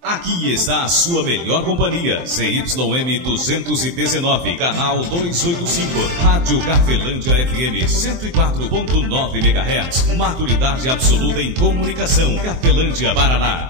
Aqui está a sua melhor companhia, CYM 219, canal 285, Rádio Cafelândia FM 104.9 MHz, maturidade absoluta em comunicação, Cafelândia, Paraná.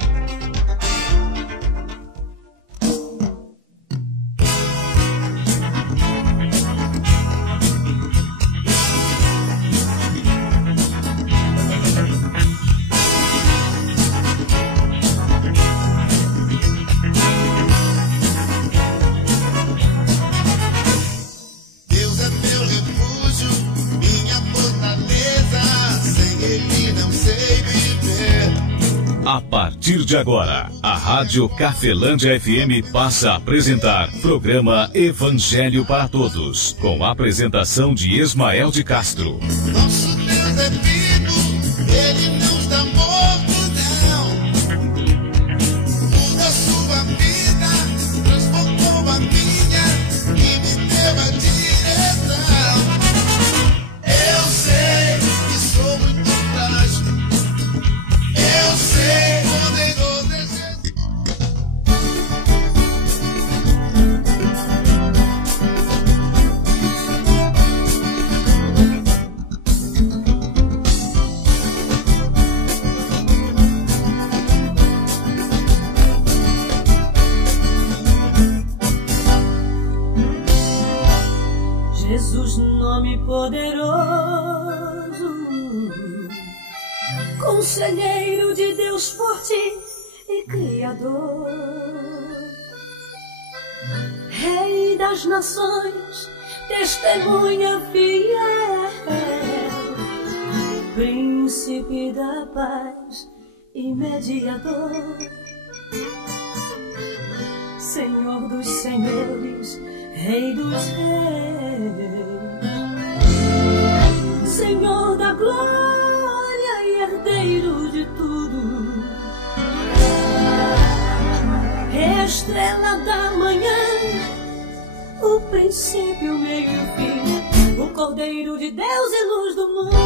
A partir de agora, a Rádio Cafelândia FM passa a apresentar programa Evangelho para Todos, com a apresentação de Ismael de Castro. Nosso Deus é vivo, Ele não está morto, não. Muda sua vida, transformou a minha e me deu a direção. Eu sei que sou muito frágil, eu sei, poderoso é Jesus. Jesus, nome poderoso, Conselheiro de Deus forte e Criador, Rei das nações, testemunha fiel, Príncipe da paz e mediador, Senhor dos senhores, Rei dos reis, Senhor da glória e herdeiro de tudo, estrela da manhã, o princípio, meio e fim, o Cordeiro de Deus e luz do mundo.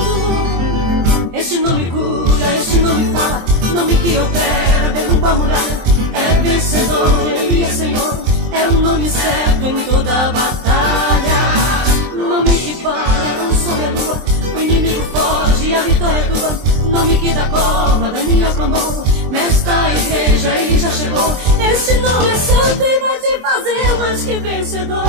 Este nome cura, este nome fala, nome que opera, derruba a muralha, é vencedor, Ele é Senhor, é o nome certo em toda a batalha. Nome que para sobre a lua, o inimigo foge e a vitória é tua. Nome que dá corda, Daniel clamou, nesta igreja ele já chegou. Este nome é santo e vai te fazer mais que vencedor.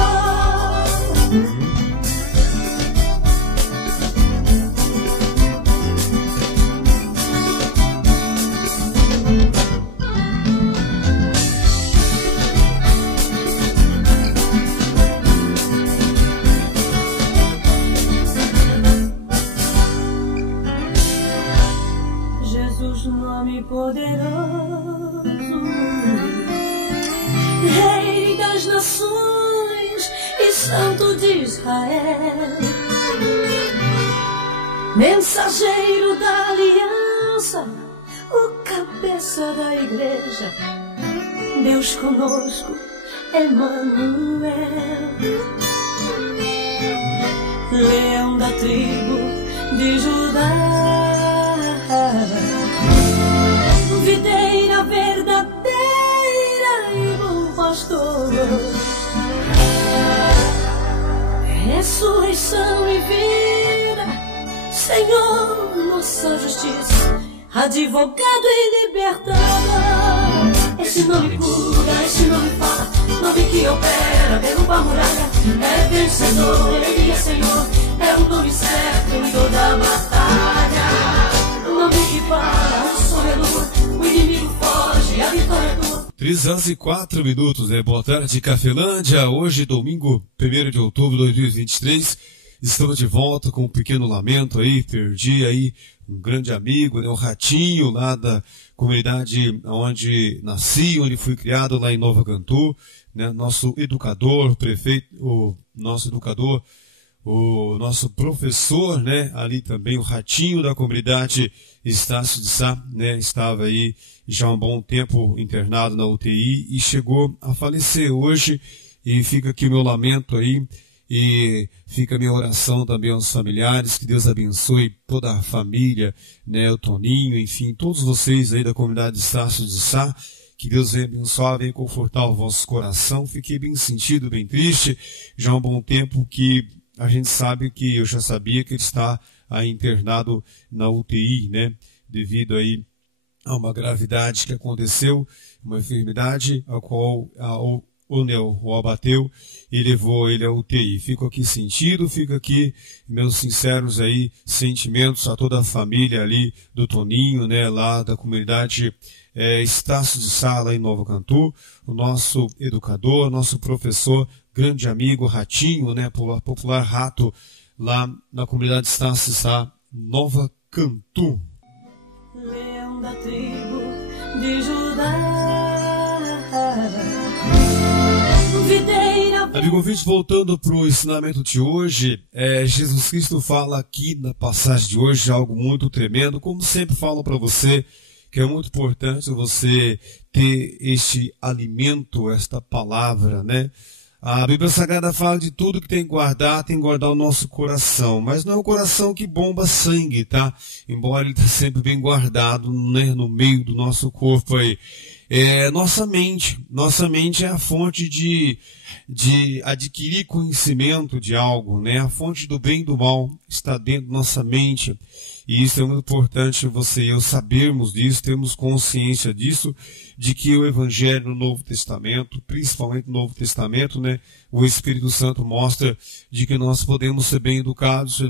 Nome poderoso, Rei das nações e Santo de Israel, mensageiro da aliança, o cabeça da igreja, Deus conosco, Emmanuel, Leão da tribo de Judá, videira verdadeira e bom pastor, ressurreição e vida, Senhor, nossa justiça, advogado e libertador. Este nome cura, este nome fala, nome que opera, derruba a muralha, é vencedor, Ele é Senhor, é o nome certo em toda a batalha. Nome que para sobre a lua, o inimigo foge, a vitória é tua. 3h04, né? Boa tarde, Cafelândia. Hoje, domingo, 1º de outubro de 2023, estamos de volta com um pequeno lamento aí. Perdi aí um grande amigo, né? O Ratinho, lá da comunidade onde nasci, onde fui criado, lá em Nova Cantu, né? Nosso educador, prefeito, o nosso educador, o nosso professor, né? Ali também o Ratinho da comunidade Estácio de Sá, né? Estava aí já há um bom tempo internado na UTI e chegou a falecer hoje, e fica aqui o meu lamento aí E fica a minha oração também aos familiares, que Deus abençoe toda a família, né, o Toninho, enfim, todos vocês aí da comunidade de Estácio de Sá, que Deus venha abençoar, venha confortar o vosso coração. Fiquei bem sentido, bem triste, já há um bom tempo que a gente sabe que, eu já sabia que ele está aí internado na UTI, né, devido aí a uma gravidade que aconteceu, uma enfermidade a qual o abateu e levou ele à UTI. Fico aqui sentido, fico aqui meus sinceros aí sentimentos a toda a família ali do Toninho, né, lá da comunidade Estácio de Sá, lá em Nova Cantu, o nosso educador, nosso professor, grande amigo, Ratinho, né, popular Rato, lá na comunidade Estácio de Sá, Nova Cantu. Leão da tribo de Judá. Amigo ouvinte, voltando para o ensinamento de hoje, Jesus Cristo fala aqui na passagem de hoje algo muito tremendo. Como sempre falo para você, que é muito importante você ter este alimento, esta palavra, né? A Bíblia Sagrada fala de tudo que tem que guardar o nosso coração, mas não é o coração que bomba sangue, tá? Embora ele esteja sempre bem guardado, né, no meio do nosso corpo aí. Nossa mente é a fonte de adquirir conhecimento de algo, né? A fonte do bem e do mal está dentro da nossa mente. E isso é muito importante você e eu sabermos disso, termos consciência disso, de que o Evangelho no Novo Testamento, principalmente no Novo Testamento, né, o Espírito Santo mostra de que nós podemos ser bem educados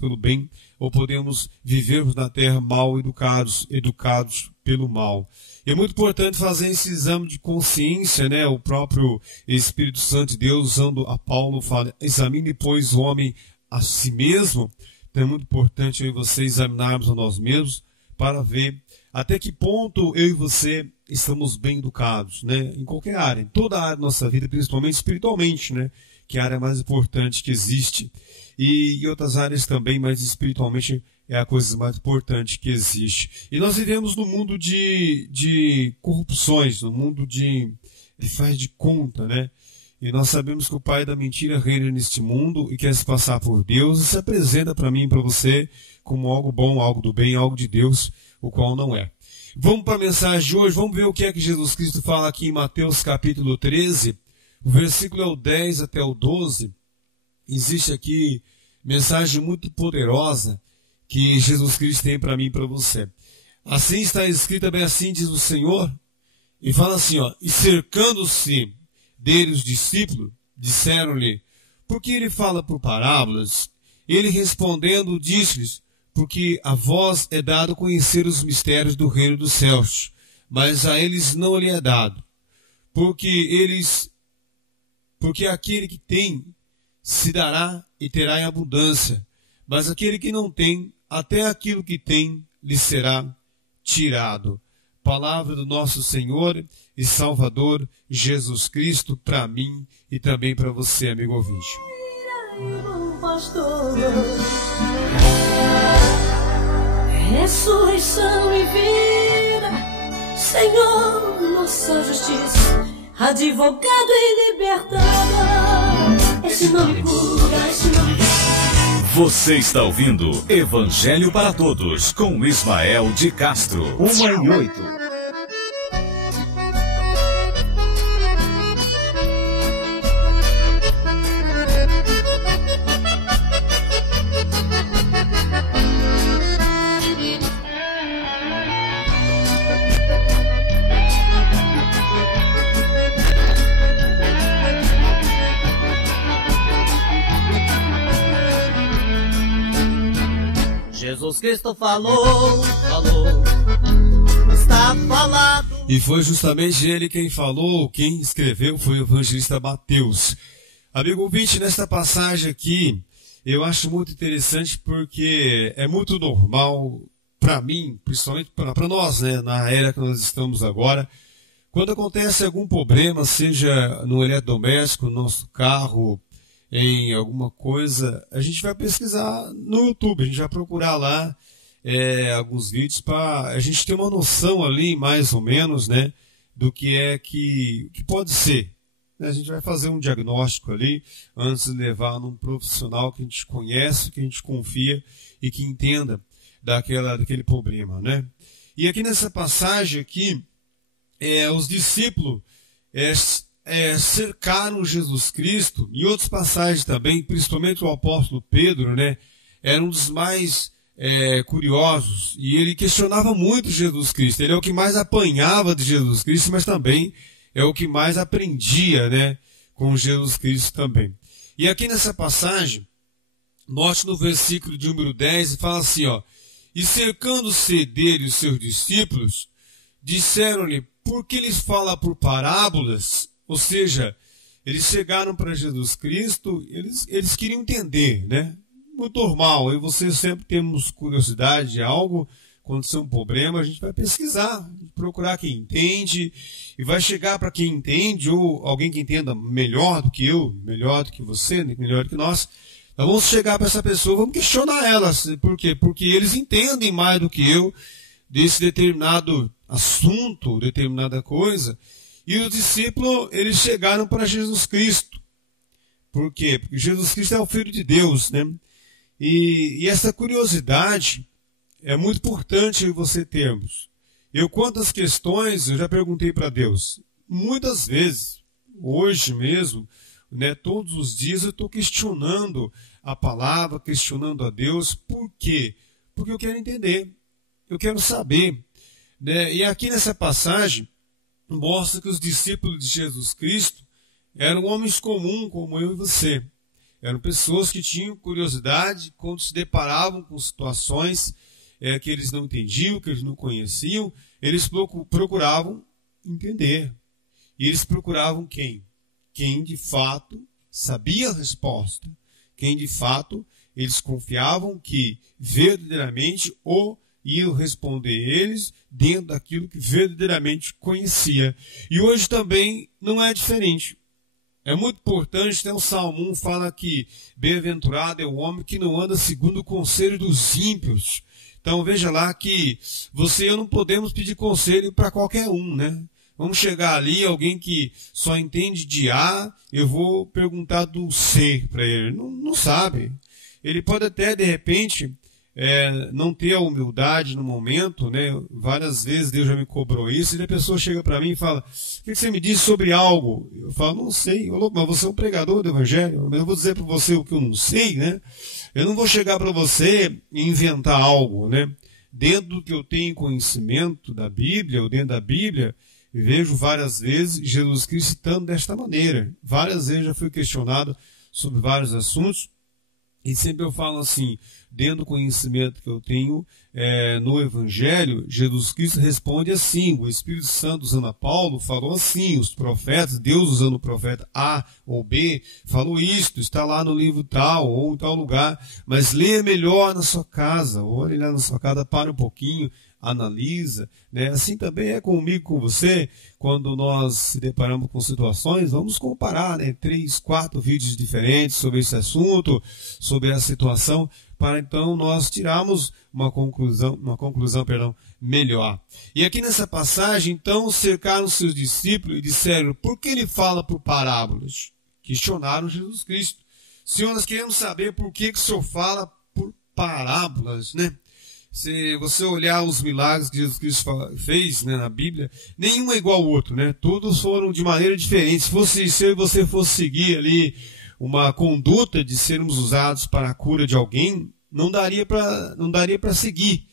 pelo bem, ou podemos vivermos na terra mal educados pelo mal. E é muito importante fazer esse exame de consciência, né? O próprio Espírito Santo de Deus, usando a Paulo, fala: examine, pois, o homem a si mesmo. Então é muito importante eu e você examinarmos a nós mesmos para ver até que ponto eu e você estamos bem educados, né? Em qualquer área, em toda a área da nossa vida, principalmente espiritualmente, né? Que é a área mais importante que existe. E em outras áreas também, mas espiritualmente é a coisa mais importante que existe. E nós vivemos num mundo de corrupções, num mundo de faz de conta, né? E nós sabemos que o pai da mentira reina neste mundo e quer se passar por Deus e se apresenta para mim e para você como algo bom, algo do bem, algo de Deus, o qual não é. Vamos para a mensagem de hoje, vamos ver o que é que Jesus Cristo fala aqui em Mateus capítulo 13, o versículo é o 10 até o 12. Existe aqui mensagem muito poderosa que Jesus Cristo tem para mim e para você. Assim está escrito, bem assim diz o Senhor, e fala assim, ó: e cercando-se dele os discípulos, disseram-lhe: por que ele fala por parábolas? Ele respondendo disse-lhes: porque a vós é dado conhecer os mistérios do reino dos céus, mas a eles não lhe é dado. Porque aquele que tem se dará e terá em abundância, mas aquele que não tem, até aquilo que tem lhe será tirado. Palavra do nosso Senhor e Salvador Jesus Cristo para mim e também para você, amigo ouvinte. Ressurreição e vida, Senhor, nossa justiça, advogado e libertador, esse nome cura, esse nome. Você está ouvindo Evangelho para Todos com Ismael de Castro. 1:08. Jesus Cristo falou, está falado. E foi justamente ele quem falou, quem escreveu foi o evangelista Mateus. Amigo ouvinte, nesta passagem aqui, eu acho muito interessante porque é muito normal para mim, principalmente para nós, né, na era que nós estamos agora, quando acontece algum problema, seja no eletrodoméstico, no nosso carro, em alguma coisa, a gente vai pesquisar no YouTube, a gente vai procurar lá alguns vídeos para a gente ter uma noção ali, mais ou menos, né, do que é que pode ser, A gente vai fazer um diagnóstico ali antes de levar num profissional que a gente conhece, que a gente confia e que entenda daquele problema, né? E aqui nessa passagem aqui, os discípulos cercaram Jesus Cristo. Em outras passagens também, principalmente o apóstolo Pedro, né, era um dos mais curiosos, e ele questionava muito Jesus Cristo. Ele é o que mais apanhava de Jesus Cristo, mas também é o que mais aprendia, né, com Jesus Cristo também. E aqui nessa passagem, note no versículo de número 10, fala assim, ó: e cercando-se dele os seus discípulos, disseram-lhe: por que lhes fala por parábolas? Ou seja, eles chegaram para Jesus Cristo, eles queriam entender, né? Muito normal, eu e você sempre temos curiosidade de algo, aconteceu um problema, a gente vai pesquisar, procurar quem entende, e vai chegar para quem entende, ou alguém que entenda melhor do que eu, melhor do que você, melhor do que nós. Então vamos chegar para essa pessoa, vamos questionar ela. Por quê? Porque eles entendem mais do que eu desse determinado assunto, determinada coisa. E os discípulos, eles chegaram para Jesus Cristo. Por quê? Porque Jesus Cristo é o Filho de Deus, né? E essa curiosidade é muito importante você termos. Quantas questões eu já perguntei para Deus. Muitas vezes, hoje mesmo, né, todos os dias eu estou questionando a palavra, questionando a Deus. Por quê? Porque eu quero entender, eu quero saber, né? E aqui nessa passagem mostra que os discípulos de Jesus Cristo eram homens comuns como eu e você. Eram pessoas que tinham curiosidade quando se deparavam com situações que eles não entendiam, que eles não conheciam. Eles procuravam entender. E eles procuravam quem? Quem de fato sabia a resposta. Quem de fato eles confiavam que verdadeiramente iam responder eles dentro daquilo que verdadeiramente conhecia. E hoje também não é diferente. É muito importante, até o Salmo 1 fala que bem-aventurado é o homem que não anda segundo o conselho dos ímpios. Então veja lá que você e eu não podemos pedir conselho para qualquer um, né? Vamos chegar ali, alguém que só entende de A, eu vou perguntar do C para ele. Não sabe. Ele pode até, de repente, não ter a humildade no momento, né? Várias vezes Deus já me cobrou isso, e a pessoa chega para mim e fala: o que você me disse sobre algo? Eu falo: não sei. Mas você é um pregador do Evangelho, mas eu vou dizer para você o que eu não sei, né? Eu não vou chegar para você e inventar algo, né? Dentro do que eu tenho conhecimento da Bíblia, ou dentro da Bíblia, vejo várias vezes Jesus Cristo citando desta maneira. Várias vezes já fui questionado sobre vários assuntos, e sempre eu falo assim, dentro do conhecimento que eu tenho no Evangelho, Jesus Cristo responde assim, o Espírito Santo usando a Paulo falou assim, os profetas, Deus usando o profeta A ou B, falou isto, está lá no livro tal ou em tal lugar, mas leia melhor na sua casa, olhe lá na sua casa, para um pouquinho, analisa, né? Assim também é comigo, com você, quando nós se deparamos com situações, vamos comparar, né? 3, 4 vídeos diferentes sobre esse assunto, sobre a situação, para então nós tirarmos uma conclusão melhor. E aqui nessa passagem, então, cercaram seus discípulos e disseram: por que ele fala por parábolas? Questionaram Jesus Cristo. Senhor, nós queremos saber por que o Senhor fala por parábolas, né? Se você olhar os milagres que Jesus Cristo fez, né, na Bíblia, nenhum é igual ao outro, né? Todos foram de maneira diferente. Se você fosse seguir ali uma conduta de sermos usados para a cura de alguém, não daria para seguir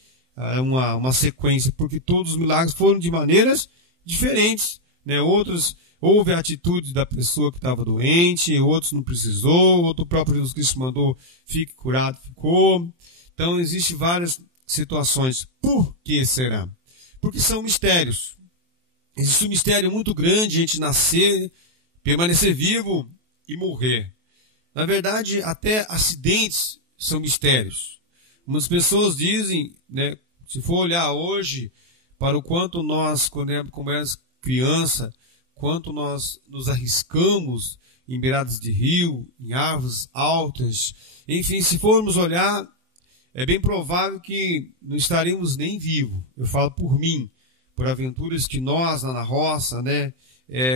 uma sequência, porque todos os milagres foram de maneiras diferentes, né? Outros, houve a atitude da pessoa que estava doente, outros não precisou, outro próprio Jesus Cristo mandou: fique curado, ficou. Então existem várias situações. Por que será? Porque são mistérios. Existe um mistério muito grande, a gente nascer, permanecer vivo e morrer. Na verdade, até acidentes são mistérios. Umas pessoas dizem, né, se for olhar hoje para o quanto nós, quando éramos criança, quanto nós nos arriscamos em beiradas de rio, em árvores altas, enfim, se formos olhar, é bem provável que não estaremos nem vivos. Eu falo por mim, por aventuras que nós, lá na roça, né,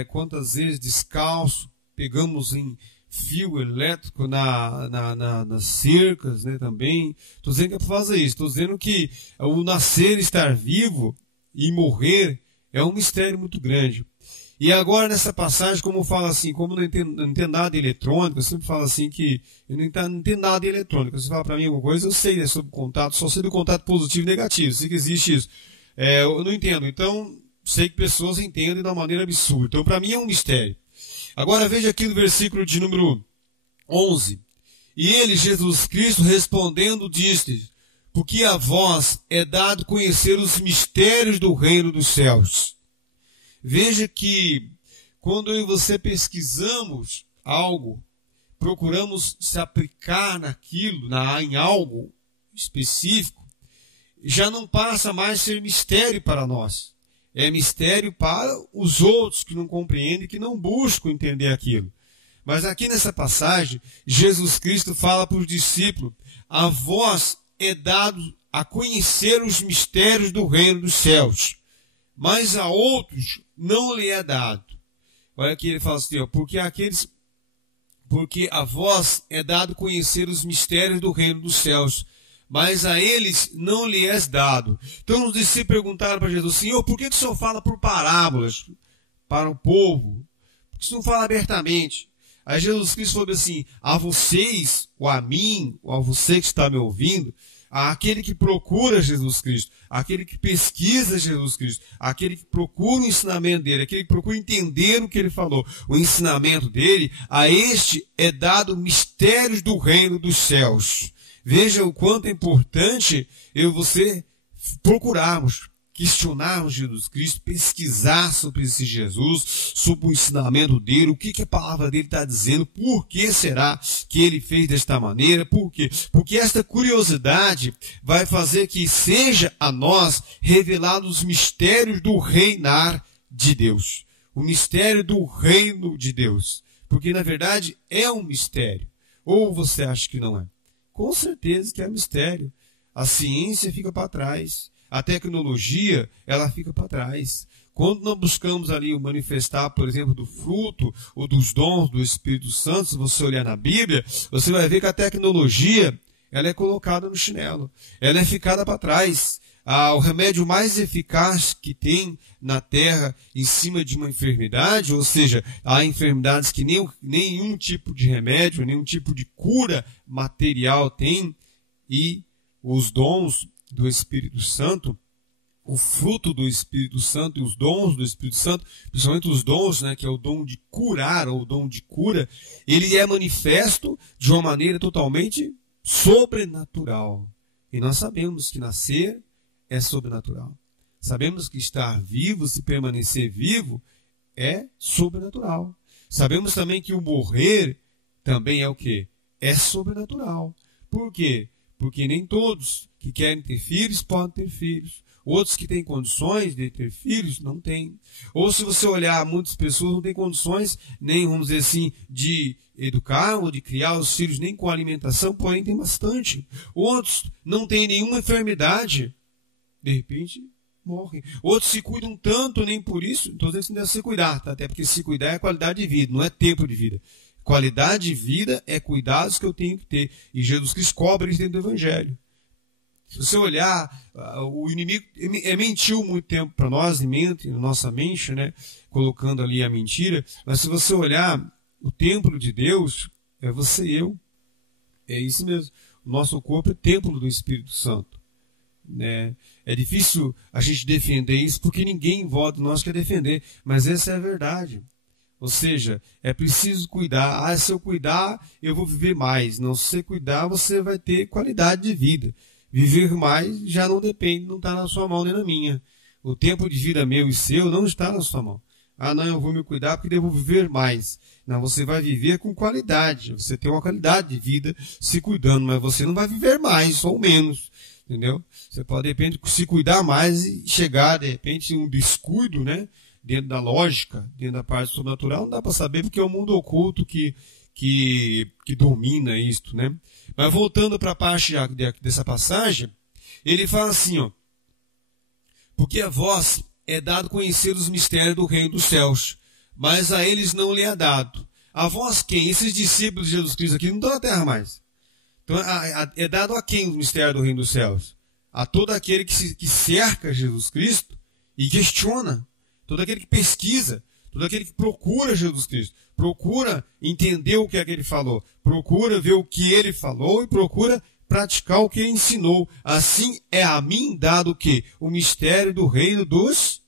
quantas vezes descalço, pegamos em fio elétrico nas cercas, né, também. Estou dizendo que é para fazer isso. Estou dizendo que o nascer, estar vivo e morrer é um mistério muito grande. E agora nessa passagem, como fala assim, como não entendo nada de eletrônica, eu sempre falo assim que eu não entendo nada de eletrônica. Você fala para mim alguma coisa, eu sei, né, sobre contato, só sei do contato positivo e negativo, sei que existe isso. Eu não entendo, então sei que pessoas entendem de uma maneira absurda. Então para mim é um mistério. Agora veja aqui no versículo de número 11. E ele, Jesus Cristo, respondendo, disse: porque a vós é dado conhecer os mistérios do reino dos céus. Veja que quando eu e você pesquisamos algo, procuramos se aplicar naquilo, em algo específico, já não passa mais a ser mistério para nós. É mistério para os outros que não compreendem, que não buscam entender aquilo. Mas aqui nessa passagem, Jesus Cristo fala para os discípulos: a vós é dado a conhecer os mistérios do reino dos céus, mas a outros não lhe é dado. Olha aqui, ele fala assim, ó, porque a vós é dado conhecer os mistérios do reino dos céus, mas a eles não lhe é dado. Então os discípulos perguntaram para Jesus: Senhor, por que o Senhor fala por parábolas para o povo? Por que o Senhor fala abertamente? Aí Jesus Cristo falou assim: a vocês, ou a mim, ou a você que está me ouvindo, aquele que procura Jesus Cristo, aquele que pesquisa Jesus Cristo, aquele que procura o ensinamento dele, aquele que procura entender o que ele falou, o ensinamento dele, a este é dado mistérios do reino dos céus. Veja o quanto é importante eu e você procurarmos, questionarmos Jesus Cristo, pesquisar sobre esse Jesus, sobre o ensinamento dele, o que a palavra dele está dizendo, por que será que ele fez desta maneira, por quê? Porque esta curiosidade vai fazer que seja a nós revelados os mistérios do reinar de Deus, o mistério do reino de Deus, porque na verdade é um mistério, ou você acha que não é? Com certeza que é mistério. A ciência fica para trás. A tecnologia, ela fica para trás. Quando nós buscamos ali o manifestar, por exemplo, do fruto ou dos dons do Espírito Santo, se você olhar na Bíblia, você vai ver que a tecnologia, ela é colocada no chinelo. Ela é ficada para trás. O remédio mais eficaz que tem na Terra em cima de uma enfermidade, ou seja, há enfermidades que nenhum tipo de remédio, nenhum tipo de cura material tem, e os dons do Espírito Santo, o fruto do Espírito Santo e os dons do Espírito Santo, principalmente os dons, né, que é o dom de curar ou o dom de cura, ele é manifesto de uma maneira totalmente sobrenatural. E nós sabemos que nascer é sobrenatural. Sabemos que estar vivo, se permanecer vivo, é sobrenatural. Sabemos também que o morrer também é o quê? É sobrenatural. Por quê? Porque nem todos que querem ter filhos podem ter filhos. Outros que têm condições de ter filhos, não têm. Ou se você olhar, muitas pessoas não têm condições nem, vamos dizer assim, de educar ou de criar os filhos nem com alimentação, porém tem bastante. Outros não têm nenhuma enfermidade, de repente morrem. Outros se cuidam tanto, nem por isso, então eles não devem se cuidar, tá? Até porque se cuidar é qualidade de vida, não é tempo de vida. Qualidade de vida é cuidados que eu tenho que ter. E Jesus Cristo cobra isso dentro do Evangelho. Se você olhar, o inimigo mentiu muito tempo para nós, e mente na nossa mente, né? Colocando ali a mentira. Mas se você olhar, o templo de Deus é você e eu. É isso mesmo. O nosso corpo é templo do Espírito Santo. Né? É difícil a gente defender isso porque ninguém em volta de nós quer defender. Mas essa é a verdade. Ou seja, é preciso cuidar. Se eu cuidar, eu vou viver mais. Não, se você cuidar, você vai ter qualidade de vida. Viver mais já não depende, não está na sua mão nem na minha. O tempo de vida meu e seu não está na sua mão. Não, eu vou me cuidar porque devo viver mais. Não, você vai viver com qualidade. Você tem uma qualidade de vida se cuidando, mas você não vai viver mais ou menos. Entendeu? Você pode, de repente, se cuidar mais e chegar, de repente, em um descuido, né? Dentro da lógica, dentro da parte sobrenatural, não dá para saber porque é o mundo oculto que domina isto, né? Mas voltando para a parte dessa passagem, ele fala assim, ó, porque a vós é dado conhecer os mistérios do reino dos céus, mas a eles não lhe é dado. A vós quem? Esses discípulos de Jesus Cristo aqui não estão na terra mais. Então, é dado a quem o mistério do reino dos céus? A todo aquele que cerca Jesus Cristo e questiona, todo aquele que pesquisa, todo aquele que procura Jesus Cristo, procura entender o que é que ele falou, procura ver o que ele falou e procura praticar o que ele ensinou. Assim é a mim dado o quê? O mistério do reino dos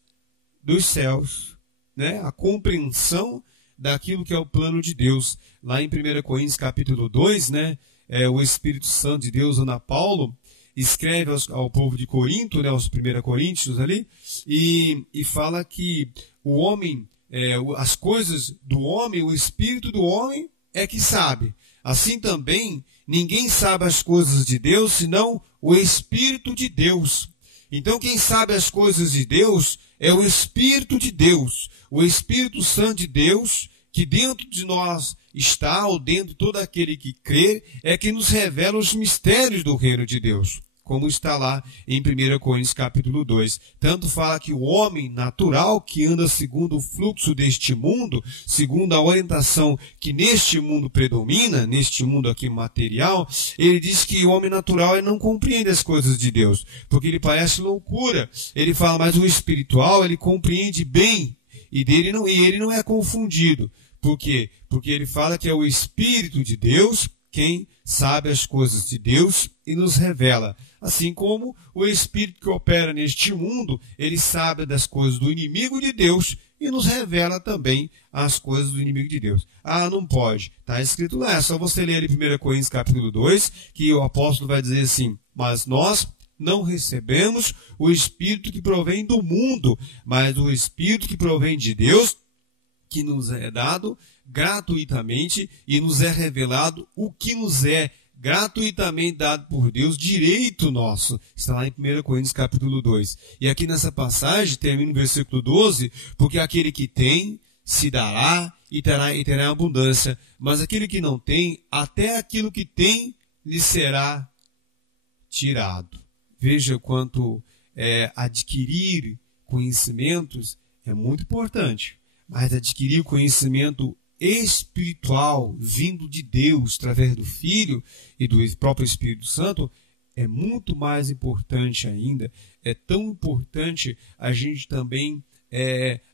céus, né? A compreensão daquilo que é o plano de Deus. Lá em 1 Coríntios capítulo 2, né? O Espírito Santo de Deus, Ana Paulo, escreve ao povo de Corinto, né, aos 1 Coríntios ali, e fala que o homem, as coisas do homem, o espírito do homem é que sabe. Assim também, ninguém sabe as coisas de Deus, senão o Espírito de Deus. Então, quem sabe as coisas de Deus é o Espírito de Deus, o Espírito Santo de Deus, que dentro de nós está, ou dentro de todo aquele que crê, é que nos revela os mistérios do reino de Deus, como está lá em 1 Coríntios capítulo 2. Tanto fala que o homem natural, que anda segundo o fluxo deste mundo, segundo a orientação que neste mundo predomina, neste mundo aqui material, ele diz que o homem natural ele não compreende as coisas de Deus, porque ele parece loucura. Ele fala, mas o espiritual ele compreende bem, e ele não é confundido. Por quê? Porque ele fala que é o Espírito de Deus quem sabe as coisas de Deus e nos revela. Assim como o Espírito que opera neste mundo, ele sabe das coisas do inimigo de Deus e nos revela também as coisas do inimigo de Deus. Ah, não pode. Está escrito lá, é só você ler ali 1 Coríntios capítulo 2, que o apóstolo vai dizer assim, mas nós não recebemos o Espírito que provém do mundo, mas o Espírito que provém de Deus, que nos é dado gratuitamente e nos é revelado o que nos é gratuitamente dado por Deus, direito nosso. Está lá em 1 Coríntios capítulo 2. E aqui nessa passagem, termina no versículo 12, porque aquele que tem, se dará e terá abundância, mas aquele que não tem, até aquilo que tem, lhe será tirado. Veja o quanto adquirir conhecimentos é muito importante. Mas adquirir conhecimento espiritual vindo de Deus através do Filho e do próprio Espírito Santo é muito mais importante ainda. É tão importante a gente também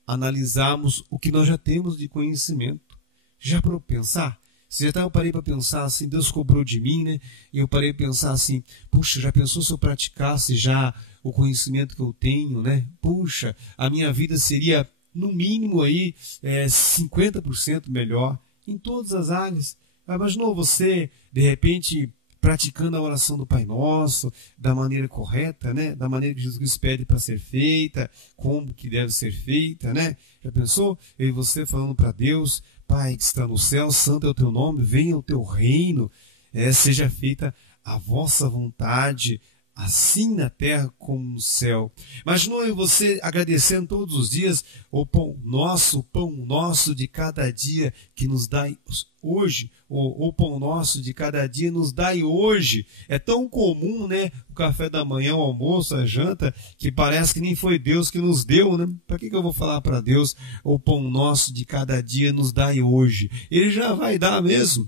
analisarmos o que nós já temos de conhecimento. Já para pensar? Eu parei para pensar assim, Deus cobrou de mim, né? E eu parei para pensar assim, puxa, já pensou se eu praticasse já o conhecimento que eu tenho, né? Puxa, a minha vida seria no mínimo aí 50% melhor em todas as áreas. Imaginou você, de repente, praticando a oração do Pai Nosso da maneira correta, né? Da maneira que Jesus pede para ser feita, como que deve ser feita, né? Já pensou? Eu e você falando para Deus, Pai que está no céu, santo é o teu nome, venha o teu reino, seja feita a vossa vontade, assim na terra como no céu. Imaginou eu você agradecendo todos os dias o pão nosso de cada dia que nos dai hoje, o pão nosso de cada dia nos dai hoje. É tão comum, né? O café da manhã, o almoço, a janta, que parece que nem foi Deus que nos deu, né? Para que eu vou falar para Deus o pão nosso de cada dia nos dai hoje? Ele já vai dar mesmo.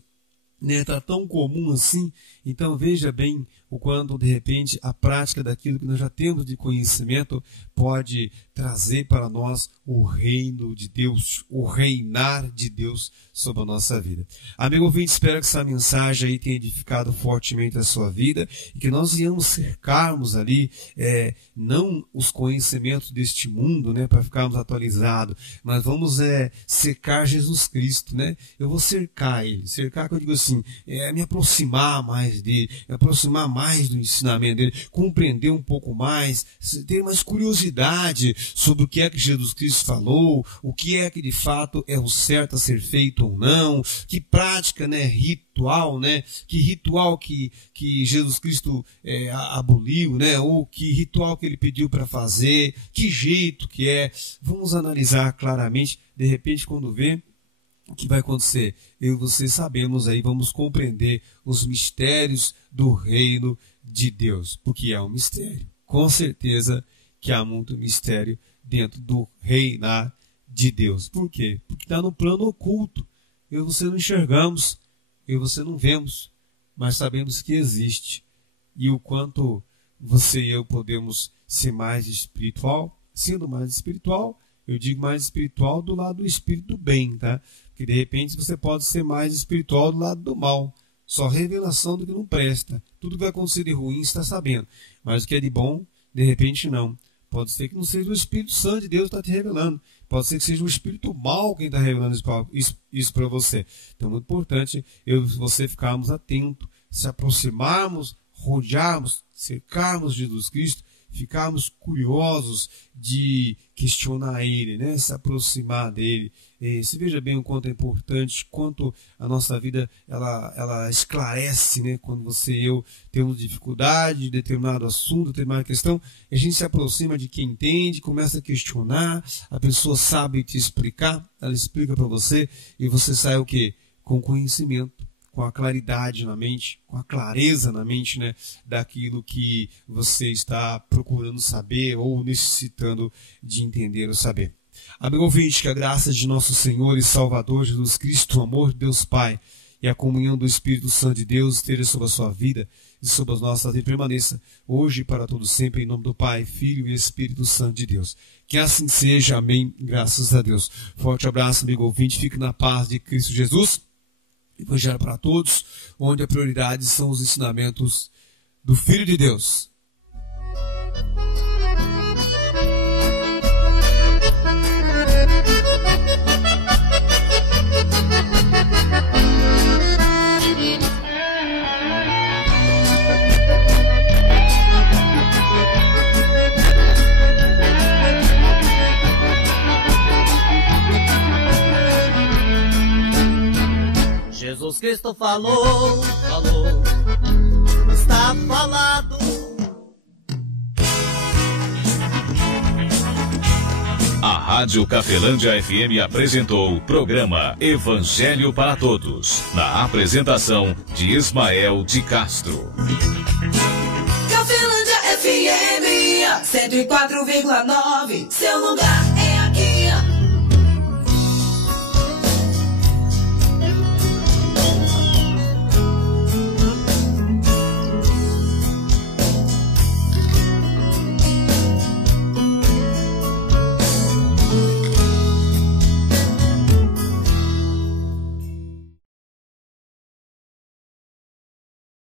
Está tão comum assim. Então veja bem o quanto de repente a prática daquilo que nós já temos de conhecimento pode trazer para nós o reino de Deus, o reinar de Deus sobre a nossa vida. Amigo ouvinte, espero que essa mensagem aí tenha edificado fortemente a sua vida e que nós íamos cercarmos ali não os conhecimentos deste mundo, né, para ficarmos atualizados, mas vamos cercar Jesus Cristo, né? Eu vou cercar ele, cercar que eu digo assim, me aproximar mais dele, me aproximar mais do ensinamento dele, compreender um pouco mais, ter mais curiosidade sobre o que é que Jesus Cristo falou, o que é que de fato é o certo a ser feito ou não, que prática, né, ritual, né, que ritual que Jesus Cristo aboliu, né, ou que ritual que ele pediu para fazer, que jeito que é. Vamos analisar claramente, de repente quando vê, o que vai acontecer? Eu e você sabemos aí, vamos compreender os mistérios do reino de Deus, porque é um mistério. Com certeza que há muito mistério dentro do reinar de Deus. Por quê? Porque está no plano oculto. Eu e você não enxergamos, eu e você não vemos, mas sabemos que existe. E o quanto você e eu podemos ser mais espiritual, sendo mais espiritual, eu digo mais espiritual do lado do espírito do bem, tá? Porque de repente você pode ser mais espiritual do lado do mal. Só revelação do que não presta. Tudo que vai acontecer de ruim você está sabendo. Mas o que é de bom, de repente não. Pode ser que não seja o Espírito Santo de Deus que está te revelando. Pode ser que seja o Espírito mal quem está revelando isso para você. Então é muito importante eu e você ficarmos atentos, se aproximarmos, rodearmos, cercarmos Jesus Cristo, ficarmos curiosos de questionar Ele, né? Se aproximar dEle. Se veja bem o quanto é importante, quanto a nossa vida ela esclarece, né? Quando você e eu temos dificuldade de determinado assunto, determinada questão, a gente se aproxima de quem entende, começa a questionar, a pessoa sabe te explicar, ela explica para você e você sai o quê? Com conhecimento, com a claridade na mente, com a clareza na mente, né, daquilo que você está procurando saber ou necessitando de entender ou saber. Amigo ouvinte, que a graça de nosso Senhor e Salvador Jesus Cristo, o amor de Deus Pai e a comunhão do Espírito Santo de Deus esteja sobre a sua vida e sobre as nossas vidas, permaneça hoje e para todo sempre, em nome do Pai, Filho e Espírito Santo de Deus. Que assim seja, amém, graças a Deus. Forte abraço, amigo ouvinte, fique na paz de Cristo Jesus. Evangelho para todos, onde a prioridade são os ensinamentos do Filho de Deus. Jesus Cristo falou, está falado. A Rádio Cafelândia FM apresentou o programa Evangelho para Todos, na apresentação de Ismael de Castro. Cafelândia FM 104,9, seu lugar é